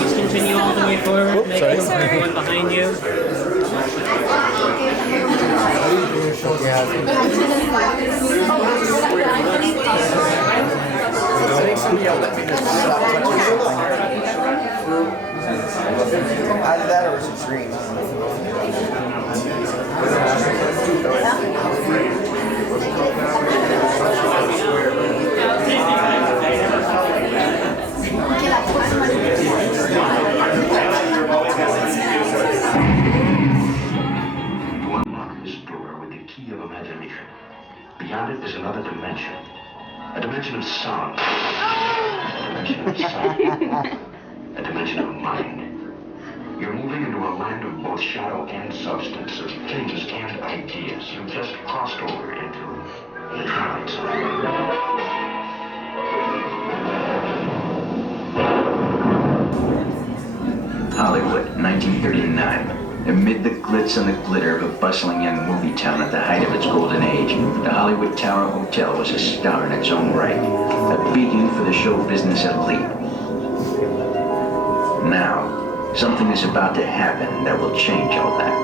Just continue all the way forward, make everyone behind you. Either that or it's green. You unlock this door with the key of imagination. Beyond it is another dimension. A dimension of sound. A dimension of sight. A dimension of mind. You're moving into a land of both shadow and substance, of things and ideas. You've just crossed over into the Twilight Zone. Hollywood, 1939. Amid the glitz and the glitter of a bustling young movie town at the height of its golden age, the Hollywood Tower Hotel was a star in its own right, a beacon for the show business elite. Now, something is about to happen that will change all that.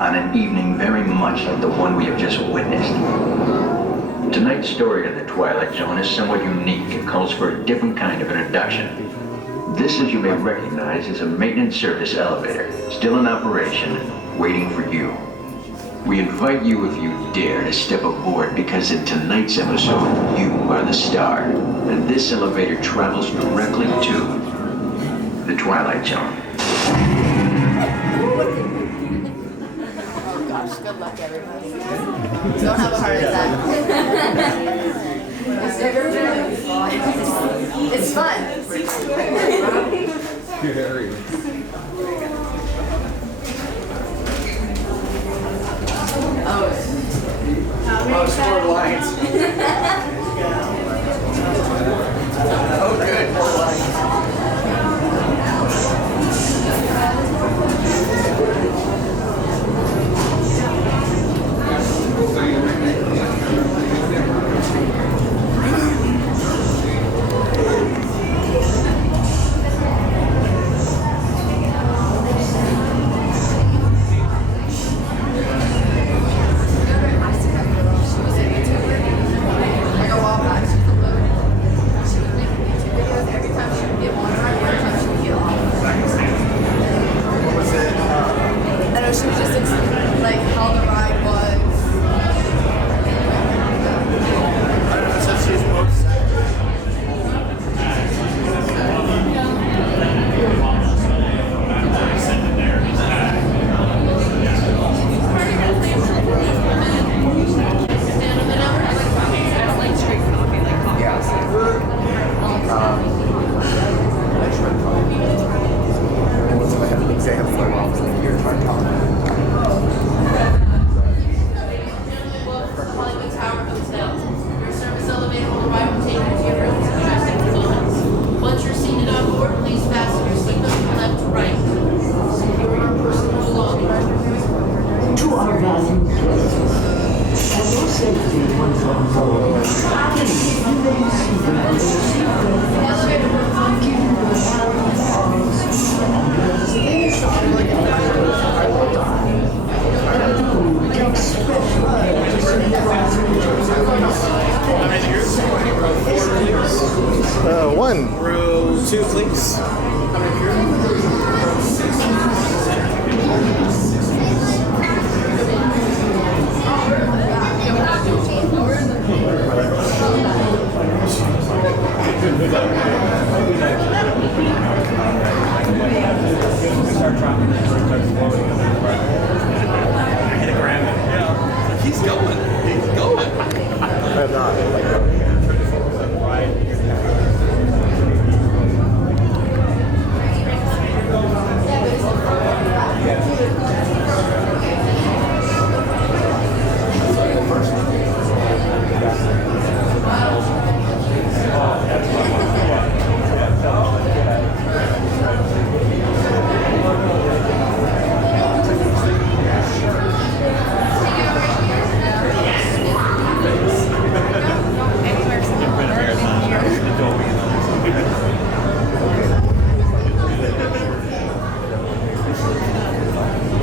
On an evening very much like the one we have just witnessed. Tonight's story of the Twilight Zone is somewhat unique and calls for a different kind of introduction. This, as you may recognize, is a maintenance service elevator, still in operation, waiting for you. We invite you, if you dare, to step aboard because in tonight's episode, you are the star, and this elevator travels directly to the Twilight Zone. Good luck, everybody. Don't have a heart attack. It's fun. Oh, it's 4 lines. Oh, good. 4 lines. remain seated with your seatbelt fastened, keeping your hands, arms, shoulders inside the aircraft at all times. And do take special care to supervise your One. Row 2, please. He's going. He's going. I'm not.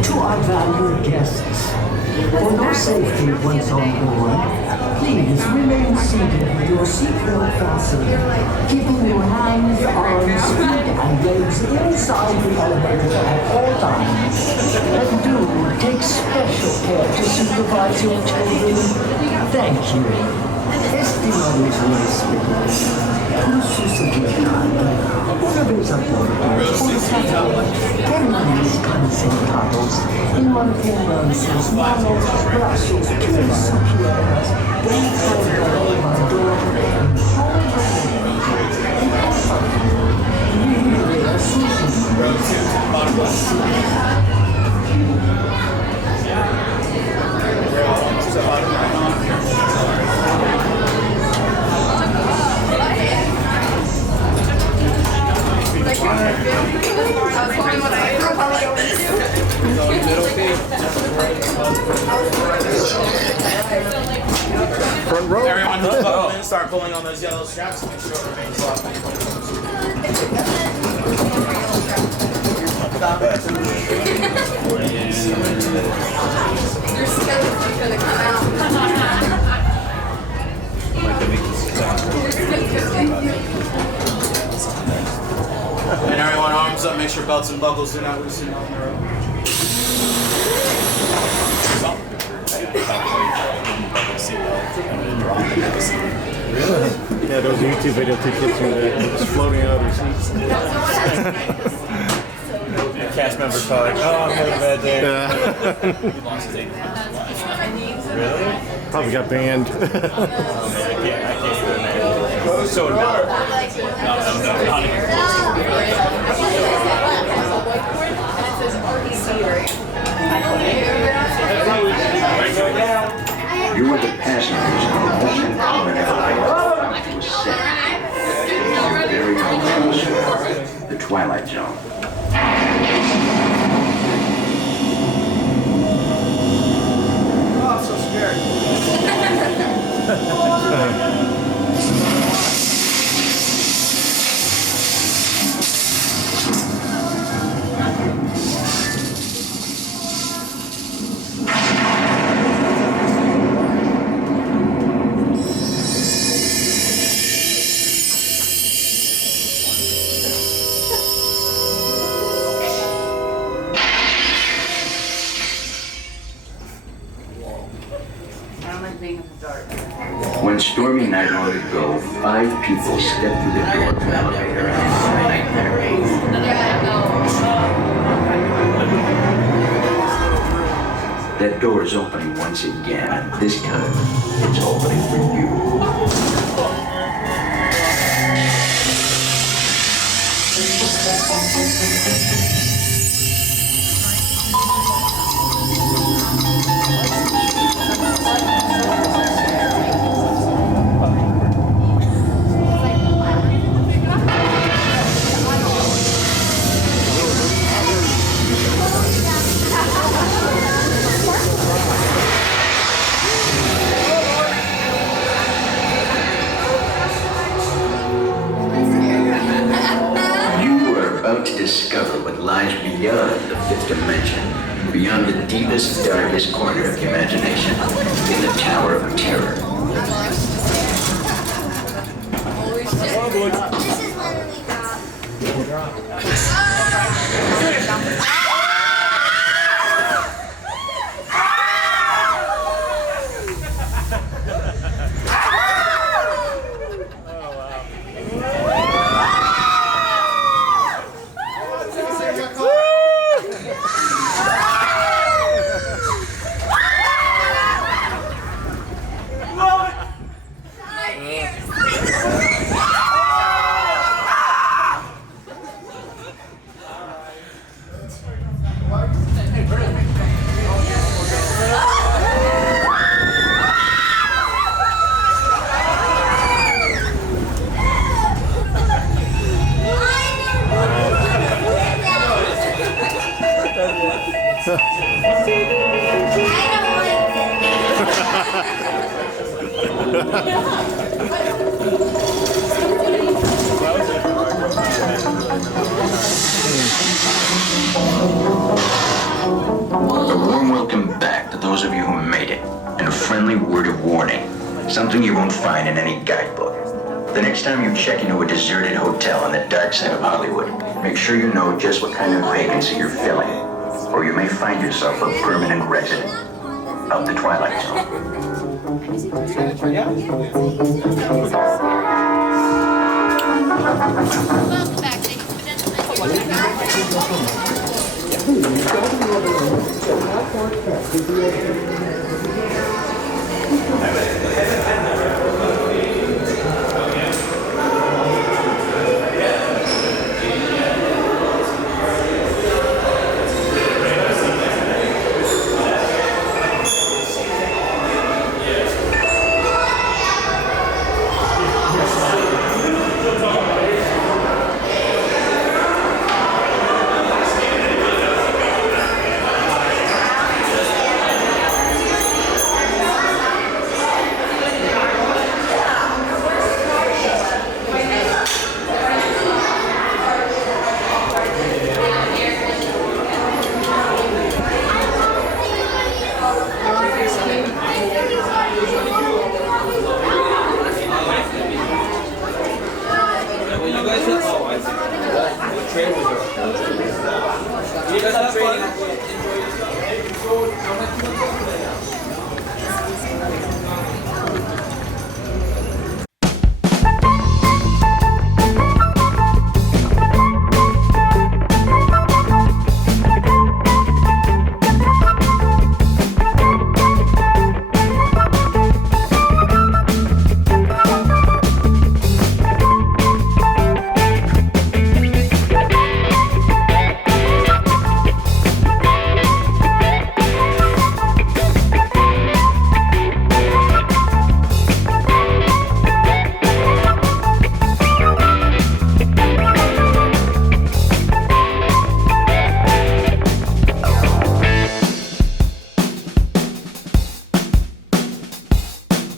To our valued guests, for your safety once on board, please remain seated with your seatbelt fastened, keeping your hands, arms, feet, and legs inside the elevator at all times. And do take special care to supervise your children. Thank you. Estimados huéspedes, cruces una vez a bordo, por favor, permanezcan sentados y mantengan sus manos, brazos, pies y piernas dentro del elevador en todo momento. Vive a sus Front row. Everyone who's buckled in, start pulling on those yellow straps to make sure it remains locked. Your skeleton's gonna come out. And everyone arms up, make sure belts and buckles do not loosen on the road. Really? Yeah, there was a YouTube video of two kids who were just floating out of their seats. The cast members probably like, oh, I'm having a bad day. Really? Probably got banned. I can't even imagine. So not even You were the passengers on the most important elevator. It was set. Your very own house, the Twilight Zone. Oh, I'm so scared. When stormy night on the go, 5 people step through the door of an elevator and it's a nightmare. That door is opening once again, and this time it's opening for you. discover what lies beyond the fifth dimension, beyond the deepest, darkest corner of the imagination, in the Tower of Terror. A warm welcome back to those of you who made it, and a friendly word of warning, something you won't find in any guidebook. The next time you check into a deserted hotel on the dark side of Hollywood, make sure you know just what kind of vacancy you're filling, or you may find yourself a permanent resident of the Twilight Zone. Welcome back, ladies and What train was it?